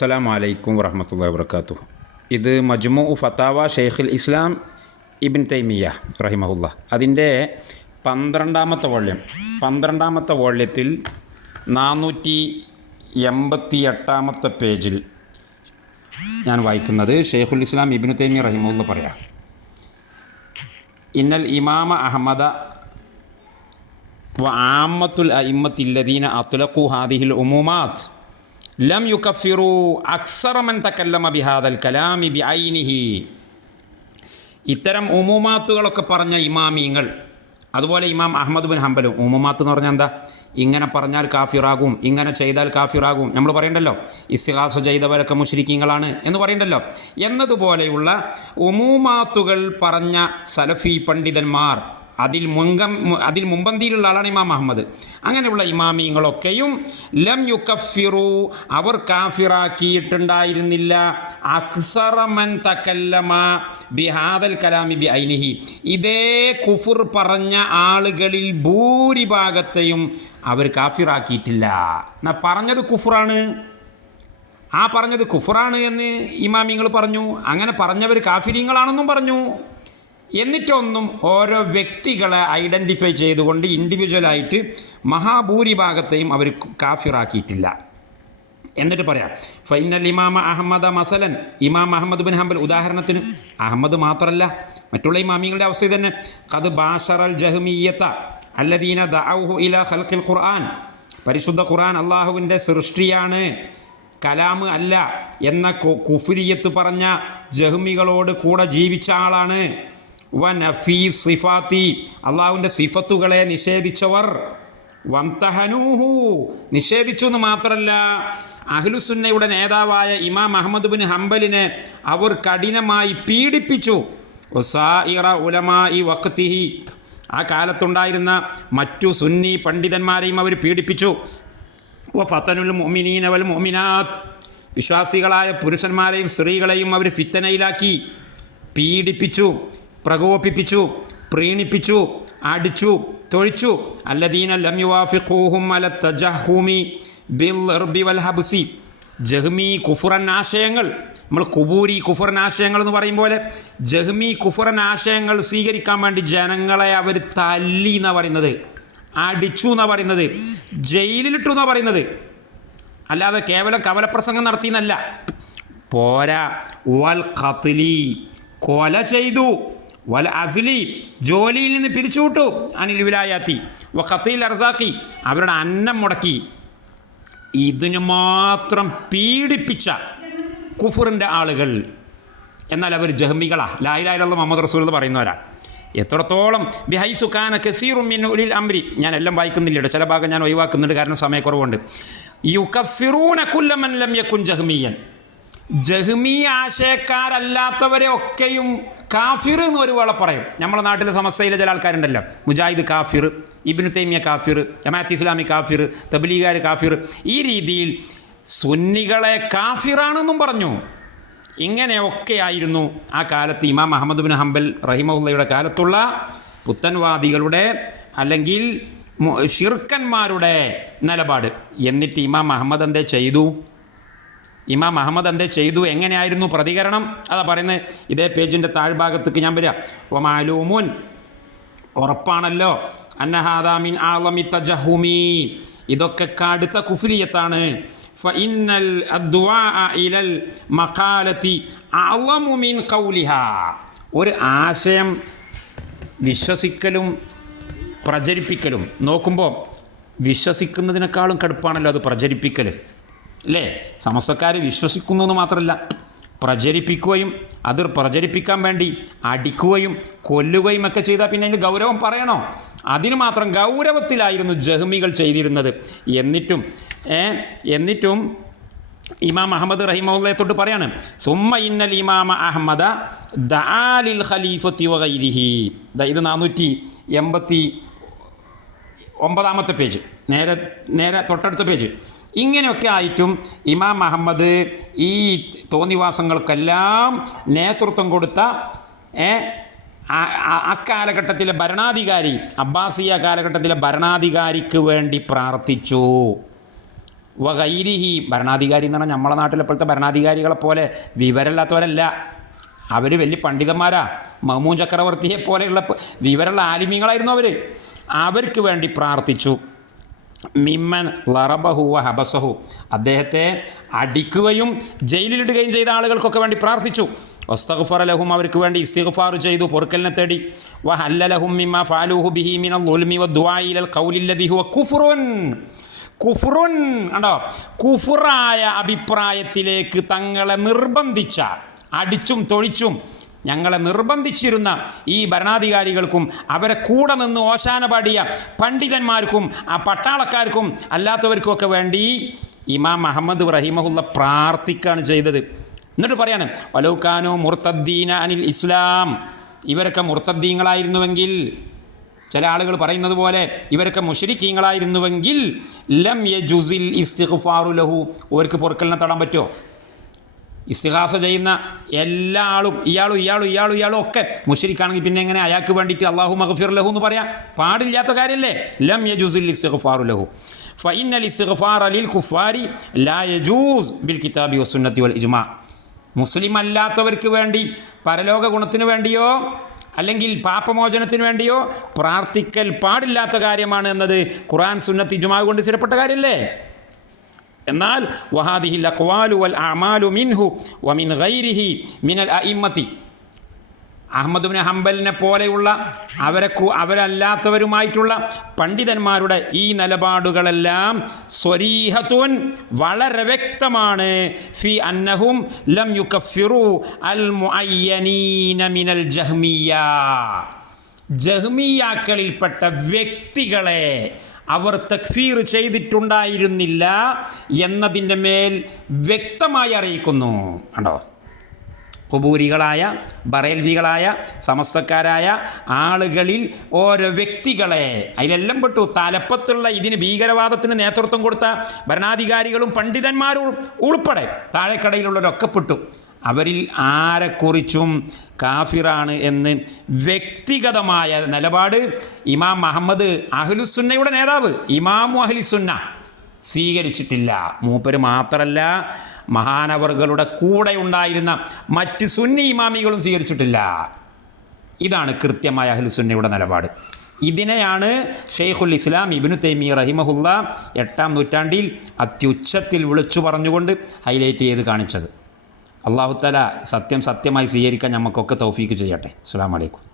അസ്സലാം വലൈക്കും വറഹമത്തല്ല വർക്കാത്തു ഇത് മജ്മു ഫത്താവ ഷെയ്ഖുൽ ഇസ്ലാം ഇബിൻ തൈമിയ റഹിമഹുല്ല. അതിന്റെ പന്ത്രണ്ടാമത്തെ വോള്യം പന്ത്രണ്ടാമത്തെ വോള്യത്തിൽ നാനൂറ്റി എൺപത്തി എട്ടാമത്തെ പേജിൽ ഞാൻ വായിക്കുന്നത് ഷെയ്ഖുൽ ഇസ്ലാം ഇബിൻ തൈമി റഹിമഹുല്ല പറയാം. ഇന്നൽ ഇമാമ അഹമ്മദ വ ആമത്തുൽ അഹിമത്തില്ലദീന അത്തുലഖു ഹാദിഹിൽ ഉമുമാത് ലം യു കഫിറു അക്സറമൻ തക്കല്ലമ ബിഹാദൽ കലാമി ബി ഐനിഹി ഇത്തരം ഉമുമാത്തുകളൊക്കെ പറഞ്ഞ ഇമാമിങ്ങൾ അതുപോലെ ഇമാം അഹമ്മദ് ബിൻ ഹംബലും ഉമുമാത്ത് എന്ന് പറഞ്ഞാൽ എന്താ? ഇങ്ങനെ പറഞ്ഞാൽ കാഫിറാകും ഇങ്ങനെ ചെയ്താൽ കാഫിറാകും. നമ്മൾ പറയണ്ടല്ലോ ഇസ്ഹാസ ചെയ്തവരൊക്കെ മുഷരിക്കീങ്ങളാണ് എന്ന് പറയണ്ടല്ലോ. എന്നതുപോലെയുള്ള ഉമൂമാത്തുകൾ പറഞ്ഞ സലഫി പണ്ഡിതന്മാർ അതിൽ മുൻകം അതിൽ മുമ്പന്തിയിലുള്ള ആളാണ് ഇമാം അഹമ്മദ്. അങ്ങനെയുള്ള ഇമാമിങ്ങളൊക്കെയും ലം യുക്കഫിറു അവർ കാഫിറാക്കിയിട്ടുണ്ടായിരുന്നില്ല. അക്സറമൻ തക്കല്ലമ ബിഹാദൽ കലാമി ബി ഐനിഹി. ഇതേ കുഫുർ പറഞ്ഞ ആളുകളിൽ ഭൂരിഭാഗത്തെയും അവർ കാഫിറാക്കിയിട്ടില്ല. എന്നാ പറഞ്ഞത് കുഫുറാണ്? ആ പറഞ്ഞത് കുഫുറാണ് എന്ന് ഇമാമിങ്ങൾ പറഞ്ഞു. അങ്ങനെ പറഞ്ഞവർ കാഫിരിങ്ങളാണെന്നും പറഞ്ഞു. എന്നിട്ടൊന്നും ഓരോ വ്യക്തികളെ ഐഡന്റിഫൈ ചെയ്തുകൊണ്ട് ഇൻഡിവിജ്വലായിട്ട് മഹാഭൂരിഭാഗത്തെയും അവർ കാഫിറാക്കിയിട്ടില്ല. എന്നിട്ട് പറയാം ഫൈനൽ ഇമാമ അഹമ്മദ മസലൻ. ഇമാം അഹമ്മദ് ബിൻ ഹംബൽ ഉദാഹരണത്തിന് അഹമ്മദ് മാത്രമല്ല മറ്റുള്ള ഇമാമികളുടെ അവസ്ഥ തന്നെ കത് ബാഷറൽ ജഹ്മീയത്ത അല്ലദീന ദഅൗഹു ഇല ഖൽഖിൽ ഖുർആൻ. പരിശുദ്ധ ഖുർആൻ അള്ളാഹുവിന്റെ സൃഷ്ടിയാണ്. കലാമ് അല്ല എന്ന കുഫുരിയത്ത് പറഞ്ഞ ജഹ്മികളോട് കൂടെ ജീവിച്ച ആളാണ്. വ നഫീ സിഫാത്തി. അള്ളാഹുവിന്റെ സിഫത്തുകളെ നിഷേധിച്ചവർ. വംതഹനൂഹു. നിഷേധിച്ചു എന്ന് മാത്രമല്ല അഹ്ലുസുന്നയുടെ നേതാവായ ഇമാം അഹമ്മദ് ബിൻ ഹംബലിനെ അവർ കഠിനമായി പീഡിപ്പിച്ചു. ഉലമാ ഈ ആ കാലത്തുണ്ടായിരുന്ന മറ്റു സുന്നി പണ്ഡിതന്മാരെയും അവർ പീഡിപ്പിച്ചു. വ ഫത്തനുൽ മൊമിനീൻ അവൽ മൊമിനാത്ത് വിശ്വാസികളായ പുരുഷന്മാരെയും സ്ത്രീകളെയും അവർ ഫിത്തനയിലാക്കി പീഡിപ്പിച്ചു. പ്രകോപിപ്പിച്ചു പ്രീണിപ്പിച്ചു അടിച്ചു തൊഴിച്ചു. അല്ലദീന ലം യുവാഫിഖൂഹും അല തജഹൂമി ബിൽ ഇർബി വൽ ഹബ്സി. ജഹ്മി കുഫുറൻ ആശയങ്ങൾ നമ്മൾ കുബൂരി കുഫുറൻ ആശയങ്ങൾ എന്ന് പറയും പോലെ ജഹ്മി കുഫുറൻ ആശയങ്ങൾ സ്വീകരിക്കാൻ വേണ്ടി ജനങ്ങളെ അവർ തല്ലി എന്നാണ് പറയുന്നത്. അടിച്ചു എന്നാണ് പറയുന്നത്. ജയിലിലിട്ടു എന്നാണ് പറയുന്നത്. അല്ലാതെ കേവലം കവലപ്രസംഗം നടത്തിയെന്നല്ല. പോരാ. വൽ ഖത്ലി. കൊല ചെയ്തു. വൽ അസുലി ജോലിയിൽ നിന്ന് പിരിച്ചുവിട്ടു. അനിൽ വിലായാത്തി വ ഖത്തീൽ അവരുടെ അന്നം മുടക്കി. ഇതിന് മാത്രം പീഡിപ്പിച്ച കുഫറിന്റെ ആളുകൾ. എന്നാൽ അവർ ജഹ്മികളാ. ലായിലായിലുള്ള മുഹമ്മദ് റസൂൽ എന്ന് പറയുന്നവരാ. എത്രത്തോളം ബിഹൈ സുഖാന കസീറും മിൻ ഉലിൽ അംരി. ഞാൻ എല്ലാം വായിക്കുന്നില്ല ചില ഭാഗം ഞാൻ ഒഴിവാക്കുന്നുണ്ട്. കാരണം സമയക്കുറവുണ്ട് യുക്കഫിറൂന കുല്ലമൻ ലം യക്കുൻ ജഹ്മിയൻ. ജഹ്മി ആശയക്കാരല്ലാത്തവരെ ഒക്കെയും കാഫിർ എന്ന് ഒരു വേള പറയും. നമ്മുടെ നാട്ടിലെ സമസ്തയിലെ ചില ആൾക്കാരുണ്ടല്ലോ. മുജാഹിദ് കാഫിർ ഇബിനു തൈമിയ കാഫിർ ജമാഅത്ത് ഇസ്ലാമി കാഫിർ തബ്ലീഗാർ കാഫിർ. ഈ രീതിയിൽ സുന്നികളെ കാഫിറാണെന്നും പറഞ്ഞു. ഇങ്ങനെയൊക്കെയായിരുന്നു ആ കാലത്ത് ഇമാം അഹമ്മദ് ബിൻ ഹംബൽ റഹിമുള്ളയുടെ കാലത്തുള്ള പുത്തൻവാദികളുടെ അല്ലെങ്കിൽ ഷിർക്കന്മാരുടെ നിലപാട്. എന്നിട്ട് ഇമാം അഹമ്മദ് എന്തേ ചെയ്തു? ഇമാം അഹമ്മദ് എന്തേ ചെയ്തു? എങ്ങനെയായിരുന്നു പ്രതികരണം? അതാ പറയുന്നത് ഇതേ പേജിന്റെ താഴ്ഭാഗത്തേക്ക് ഞാൻ വരിക. ഒമാലൂമുൻ ഉറപ്പാണല്ലോ. അന്നഹാദാമിൻ ആളമി തജഹുമി. ഇതൊക്കെ കടുത്ത കുഫ്രിയത്താണ്. ഫഇന്നൽ ഇലൽ ഒരു ആശയം വിശ്വസിക്കലും പ്രചരിപ്പിക്കലും. നോക്കുമ്പോൾ വിശ്വസിക്കുന്നതിനേക്കാളും കടുപ്പാണല്ലോ അത് പ്രചരിപ്പിക്കൽ അല്ലേ സമസ്തക്കാർ വിശ്വസിക്കുന്നു എന്ന് മാത്രമല്ല പ്രചരിപ്പിക്കുകയും അത് പ്രചരിപ്പിക്കാൻ വേണ്ടി അടിക്കുകയും കൊല്ലുകയും ഒക്കെ ചെയ്താൽ പിന്നെ അതിന്റെ ഗൗരവം പറയണോ? അതിന് മാത്രം ഗൗരവത്തിലായിരുന്നു ജഹ്മികൾ ചെയ്തിരുന്നത്. എന്നിട്ടും എന്നിട്ടും ഇമാം അഹമ്മദ് റഹിമുള്ളയെ പറയാണ് സുമ്മ ഇന്നൽ ഇമാമ അഹമ്മദ ദാലിൽ ഖലീഫത്തി വൈരിഹി ഇത് നാനൂറ്റി എൺപത്തി ഒമ്പതാമത്തെ പേജ്. നേരെ നേരെ തൊട്ടടുത്ത പേജ്. ഇങ്ങനെയൊക്കെ ആയിട്ടും ഇമാം അഹമ്മദ് ഈ തോന്നിവാസങ്ങൾക്കെല്ലാം നേതൃത്വം കൊടുത്ത അക്കാലഘട്ടത്തിലെ ഭരണാധികാരി അബ്ബാസിയ കാലഘട്ടത്തിലെ ഭരണാധികാരിക്ക് വേണ്ടി പ്രാർത്ഥിച്ചു. വൈരിഹി ഭരണാധികാരി എന്ന് പറഞ്ഞാൽ നമ്മളെ നാട്ടിലെ പോലത്തെ ഭരണാധികാരികളെ പോലെ വിവരമില്ലാത്തവരല്ല. അവർ വലിയ പണ്ഡിതന്മാരാ. മഹ്മൂൻ ചക്രവർത്തിയെ പോലെയുള്ള വിവരമുള്ള ആലിമ്യങ്ങളായിരുന്നു അവർ അവർക്ക് വേണ്ടി പ്രാർത്ഥിച്ചു. മിമ്മൻ ലറബഹു വ ഹബസഹു അദ്ദേഹത്തെ അടിക്കുകയും ജയിലിലിടുകയും ചെയ്ത ആളുകൾക്കൊക്കെ വേണ്ടി പ്രാർത്ഥിച്ചു. വസ്തഖ്ഫർ ലഹും അവർക്ക് വേണ്ടി ഇസ്തിഗ്ഫാർ ചെയ്തു പൊറുക്കലിനെ തേടി. വ ഹല്ലലഹും മിമ്മ ഫാലൂഹു ബിഹി മിനൽ ളുൽമി വ ദുആഇലൽ ഖൗലില്ലദി ഹുവ കുഫ്റുൻ. കുഫ്റുൻ കണ്ടോ? കുഫുറായ അഭിപ്രായത്തിലേക്ക് തങ്ങളെ നിർബന്ധിച്ച അടിച്ചും തൊഴിച്ചും ഞങ്ങളെ നിർബന്ധിച്ചിരുന്ന ഈ ഭരണാധികാരികൾക്കും അവരെ കൂടെ നിന്ന് ഓശാന പാടിയ പണ്ഡിതന്മാർക്കും ആ പട്ടാളക്കാർക്കും അല്ലാത്തവർക്കുമൊക്കെ വേണ്ടി ഇമാം അഹമ്മദ് റഹിമഹുല്ല പ്രാർത്ഥിക്കുകയാണ് ചെയ്തത്. എന്നിട്ട് പറയാണ് വലൗക്കാനോ മുർത്തദ്ദീന അനിൽ ഇസ്ലാം. ഇവരൊക്കെ മുർത്തദ്ദീങ്ങളായിരുന്നുവെങ്കിൽ ചില ആളുകൾ പറയുന്നത് പോലെ ഇവരൊക്കെ മുഷരിക്കീങ്ങളായിരുന്നുവെങ്കിൽ ലം യജുസിൽ ഇസ്തിഗ്ഫാറു ലഹു. അവർക്ക് പൊറുക്കലിനെ തൊടാൻ പറ്റുമോ? ഇസ്തിഹാസ ചെയ്യുന്ന എല്ലാ ആളും ഇയാളും ഇയാളും ഇയാളും ഇയാളും ഒക്കെ മുഷരിക്കാണെങ്കിൽ പിന്നെ എങ്ങനെ അയാൾക്ക് വേണ്ടിയിട്ട് അള്ളാഹു മഹഫിർ ലഹു എന്ന് പറയാം? പാടില്ലാത്ത കാര്യമല്ലേ ലം യജൂസുൽ ഇസ്തിഖഫാറു ലഹു. ഫഇന്നൽ ഇസ്തിഗ്ഫാർ അലിൽ കുഫാരി ലാ യജൂസ് ബിൽ കിതാബി വസുന്നത്തി വൽ ഇജ്മാ. മുസ്ലിം അല്ലാത്തവർക്ക് വേണ്ടി പരലോക ഗുണത്തിന് വേണ്ടിയോ അല്ലെങ്കിൽ പാപമോചനത്തിന് വേണ്ടിയോ പ്രാർത്ഥിക്കൽ പാടില്ലാത്ത കാര്യമാണ് എന്നത് ഖുറാൻ സുന്നത്ത് ഇജ്മാവ് കൊണ്ട് സ്ഥിരപ്പെട്ട കാര്യമല്ലേ എന്നാൽ വഹാദിഹി അഖ്വാലു വൽ അമാലു മിൻഹു വമിൻ ഗൈരിഹി മിനൽ അഇമ്മത്തി. ഇബ്നു ഹംബലിനെ പോലെയുള്ള അവരെ അവരല്ലാത്തവരുമായിട്ടുള്ള പണ്ഡിതന്മാരുടെ ഈ നിലപാടുകളെല്ലാം സ്വരീഹത്തുൻ വളരെ വ്യക്തമാണ്. ഫി അന്നഹും ലം യുക്കഫിറു അൽ മുഅയ്യനീന മിനൽ ജഹ്മിയ ജഹ്മിയാക്കളിൽപ്പെട്ട വ്യക്തികളെ അവർ തക്ഫീർ ചെയ്തിട്ടുണ്ടായിരുന്നില്ല എന്നതിന്റെ മേൽ വ്യക്തമായി അറിയിക്കുന്നു. കണ്ടോ? കുബൂരികളായ ബറേൽവികളായ സമസ്തക്കാരായ ആളുകളിൽ ഓരോ വ്യക്തികളെ അതിലെല്ലാം പെട്ടു. തലപ്പത്തുള്ള ഇതിന് ഭീകരവാദത്തിന് നേതൃത്വം കൊടുത്ത ഭരണാധികാരികളും പണ്ഡിതന്മാരും ഉൾപ്പെടെ താഴെക്കടയിലുള്ളവരൊക്കെ പെട്ടു. അവരിൽ ആരെക്കുറിച്ചും കാഫിറാണ് എന്ന് വ്യക്തിഗതമായ നിലപാട് ഇമാം മുഹമ്മദ് അഹ്ലുസുന്നയുടെ നേതാവ് ഇമാം അഹ്ലിസുന്ന സ്വീകരിച്ചിട്ടില്ല. മൂപ്പര് മാത്രമല്ല മഹാനവറുകളുടെ കൂടെ ഉണ്ടായിരുന്ന മറ്റ് സുന്നി ഇമാമികളും സ്വീകരിച്ചിട്ടില്ല. ഇതാണ് കൃത്യമായ അഹ്ലുസുന്നയുടെ നിലപാട്. ഇതിനെയാണ് ഷെയ്ഖുൽ ഇസ്ലാം ഇബിനു തൈമി റഹിമഹുല്ല എട്ടാം നൂറ്റാണ്ടിൽ അത്യുച്ചത്തിൽ വിളിച്ചു പറഞ്ഞുകൊണ്ട് ഹൈലൈറ്റ് ചെയ്ത് കാണിച്ചത്. അള്ളാഹുത്തല സത്യം സത്യമായി സ്വീകരിക്കാൻ നമുക്കൊക്കെ തൗഫീക്ക് ചെയ്യട്ടെ. അസ്സാം വലൈക്കും